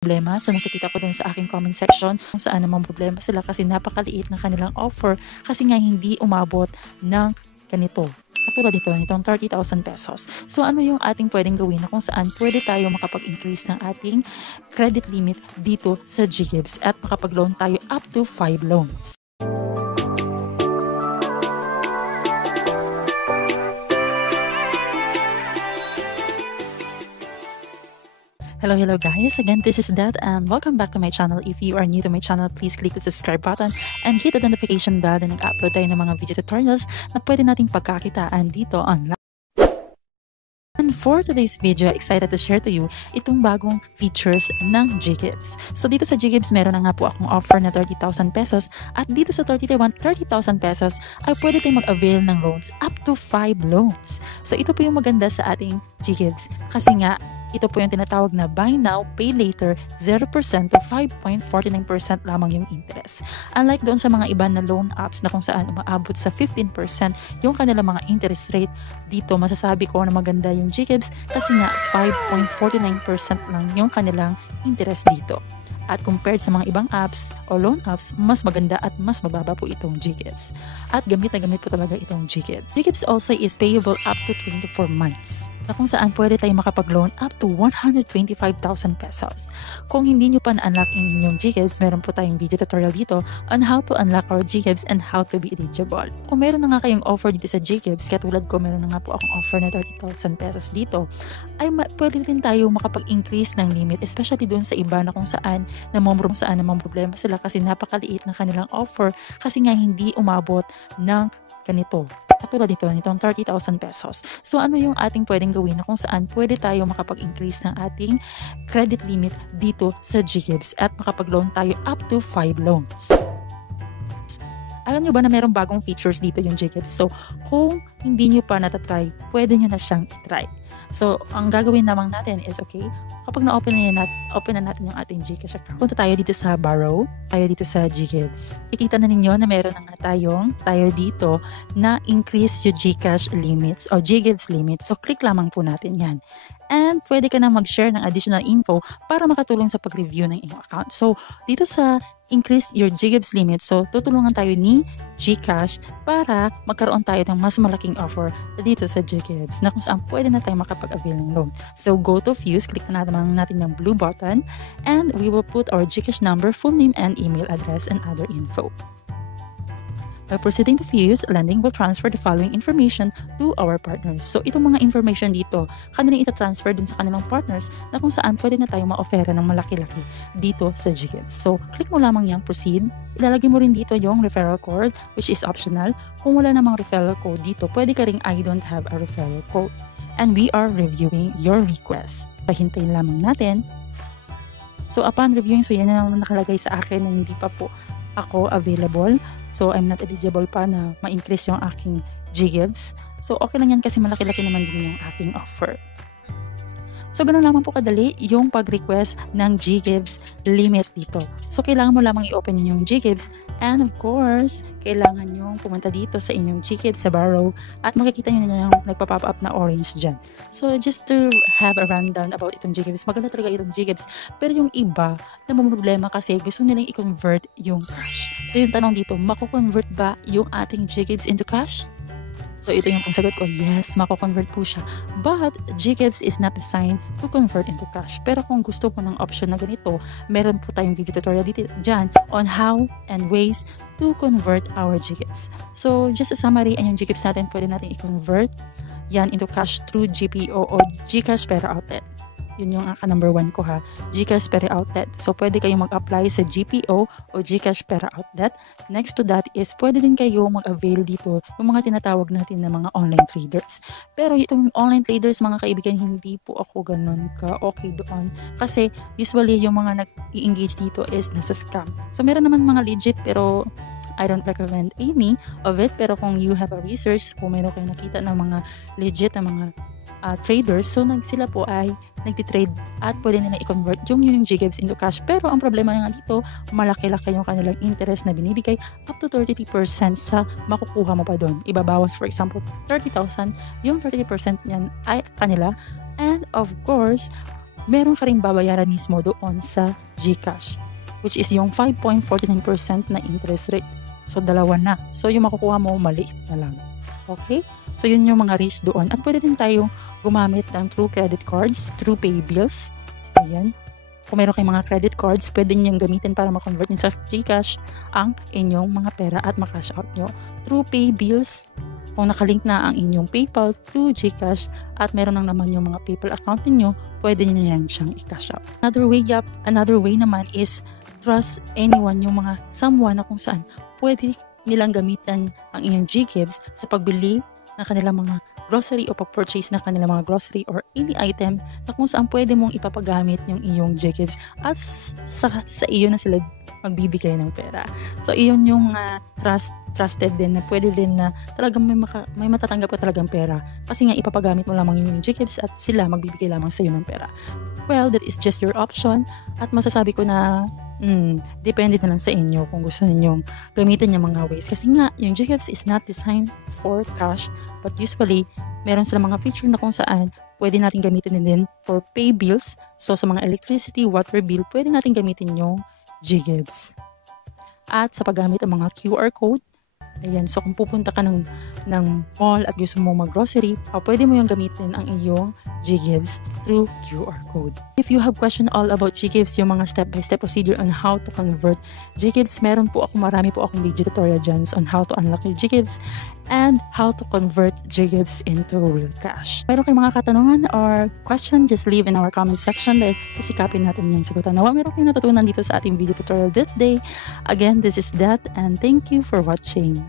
problema. So nakikita ko dun sa aking comment section kung saan namang problema sila kasi napakaliit ng kanilang offer kasi nga hindi umabot ng ganito. Katulad nitong 30,000 pesos. So ano yung ating pwedeng gawin na kung saan pwede tayo makapag-increase ng ating credit limit dito sa GGives at makapag-loan tayo up to 5 loans. Hello guys, again this is Dad and welcome back to my channel. If you are new to my channel, please click the subscribe button and hit the notification bell na nag-upload tayo ng mga video tutorials na pwede nating pagkakitaan dito online. And for today's video, excited to share to you itong bagong features ng GGives. So dito sa GGives, meron na nga po akong offer na 30,000 pesos at dito sa 30,000 pesos ay pwede tayong mag-avail ng loans up to 5 loans. So ito po yung maganda sa ating GGives kasi nga ito po yung tinatawag na buy now, pay later, 0% to 5.49% lamang yung interest. Unlike doon sa mga iba na loan apps na kung saan umaabot sa 15% yung kanilang mga interest rate, dito masasabi ko na maganda yung GGives kasi nga 5.49% lang yung kanilang interest dito. At compared sa mga ibang apps o loan apps, mas maganda at mas mababa po itong GGives. At gamit na gamit po talaga itong GGives. GGives also is payable up to 24 months. Na kung saan pwede tayo makapag-loan up to 125,000 pesos. Kung hindi nyo pa na-unlock yung inyong GGives, meron po tayong video tutorial dito on how to unlock our GGives and how to be eligible. Kung meron na nga kayong offer dito sa GGives, katulad ko meron na nga po akong offer na 30,000 pesos dito, ay pwede rin tayo makapag-increase ng limit, especially doon sa iba na kung saan namang problema sila kasi napakaliit ng kanilang offer kasi nga hindi umabot ng ganito. Katulad nitong 30,000 pesos. So ano yung ating pwedeng gawin na kung saan pwede tayo makapag-increase ng ating credit limit dito sa GGives at makapag-loan tayo up to 5 loans. Alam nyo ba na mayroong bagong features dito yung GGives? So kung hindi nyo pa natatry, pwede nyo na siyang itry. So, ang gagawin naman natin is, okay, kapag na-open na natin yung ating GCash account, punta tayo dito sa Borrow, tayo dito sa GGives. Ikita na ninyo na meron na nga tayo dito na increase yung GCash limits o GGives limits. So, click lamang po natin yan. And pwede ka na mag-share ng additional info para makatulong sa pag-review ng iyong account. So, dito sa increase your GGives limit, so tutulungan tayo ni GCash para magkaroon tayo ng mas malaking offer dito sa GGives na kung saan pwede na tayo makapag-avail ng loan. So, go to Fuse, click na natin yung blue button, and we will put our GCash number, full name, and email address, and other info. By proceeding to Fuse, Lending will transfer the following information to our partners. So, itong mga information dito, kanilang ita-transfer dun sa kanilang partners na kung saan pwede na tayo ma-offera ng malaki-laki dito sa GGives. So, click mo lamang yung proceed. Ilalagay mo rin dito yung referral code, which is optional. Kung wala namang referral code dito, pwede ka ring I don't have a referral code. And we are reviewing your request. Pahintayin lamang natin. So, upon reviewing, so yan na lang nakalagay sa akin na hindi pa po ako available. So, I'm not eligible pa na ma-increase yung aking GGives. So, okay lang yan kasi malaki-laki naman din yung aking offer. So, ganun lamang po kadali yung pag-request ng GGives limit dito. So, kailangan mo lamang i-open yung GGives and of course, kailangan nyo pumunta dito sa inyong GGives sa Borrow at makikita nyo na yung nagpa-pop up na orange dyan. So, just to have a rundown about itong GGives, maganda talaga itong GGives. Pero yung iba, problema kasi gusto nilang i-convert yung cash. So, yung tanong dito, mako-convert ba yung ating GGives into cash? So, ito yung sagot ko, yes, mako-convert po siya. But, GGives is not designed to convert into cash. Pero kung gusto po ng option na ganito, meron po tayong video tutorial dito dyan on how and ways to convert our GGives. So, just a summary, ay yung GGives natin, pwede natin i-convert yan into cash through GPO o GCash Pera Outlet. Yun yung number 1 ko ha, GCash Pera Outlet. So, pwede kayong mag-apply sa GPO o GCash Pera Outlet. Next to that is, pwede din kayo mag-avail dito yung mga tinatawag natin na mga online traders. Pero itong online traders, mga kaibigan, hindi po ako ganun ka-okay doon. Kasi, usually, yung mga nag-i-engage dito is nasa scam. So, meron naman mga legit, pero I don't recommend any of it. Pero kung you have a research, kung meron kayo nakita ng mga legit na mga traders, so sila po ay nagtitrade at pwede nila i-convert yung GGives into cash. Pero ang problema nga dito, malaki-laki yung kanilang interest na binibigay up to 30% sa makukuha mo pa doon. Ibabawas, for example, 30,000, yung 30% niyan ay kanila. And of course, meron ka ring babayaran mismo doon sa GCash, which is yung 5.49% na interest rate. So, dalawa na. So, yung makukuha mo, maliit na lang. Okay? So, yun yung mga risk doon. At pwede din tayong gumamit ng through credit cards, through pay bills. Ayan. Kung meron kayong mga credit cards, pwede niyong gamitin para ma-convert niyo sa GCash ang inyong mga pera at ma-cash out nyo. Through pay bills, kung nakalink na ang inyong PayPal to GCash at meron nang naman yung mga PayPal account niyo, pwede niyo yan siyang i-cash out. Another way naman is trust anyone, yung mga someone na kung saan pwede nilang gamitan ang inyong GGives sa pagbili ng kanilang mga grocery o pag-purchase ng kanilang mga grocery or any item na kung saan pwede mong ipapagamit yung iyong GGives at sa iyo na sila magbibigay ng pera. So, iyon yung trusted din na pwede din na talagang may matatanggap ka talagang pera kasi nga ipapagamit mo lamang yung GGives at sila magbibigay lamang sa iyo ng pera. Well, that is just your option at masasabi ko na depende na lang sa inyo kung gusto ninyong gamitin yung mga ways. Kasi nga, yung GGives is not designed for cash, but usually, meron sila mga feature na kung saan pwede natin gamitin din for pay bills. So, sa mga electricity, water bill, pwede natin gamitin yung GGives. At sa paggamit ng mga QR code, ayan, so kung pupunta ka ng mall at gusto mo mag-grocery, pwede mo yung gamitin ang iyong GGives through QR code. If you have question all about GGives, yung mga step-by-step procedure on how to convert GGives, marami po akong video tutorial dyan on how to unlock your GGives and how to convert GGives into real cash. Mayroon kayong mga katanungan or question, just leave in our comment section dahil kasikapin natin yan sagutan. Nawa meron kayong natutunan dito sa ating video tutorial this day. Again, this is Dat and thank you for watching.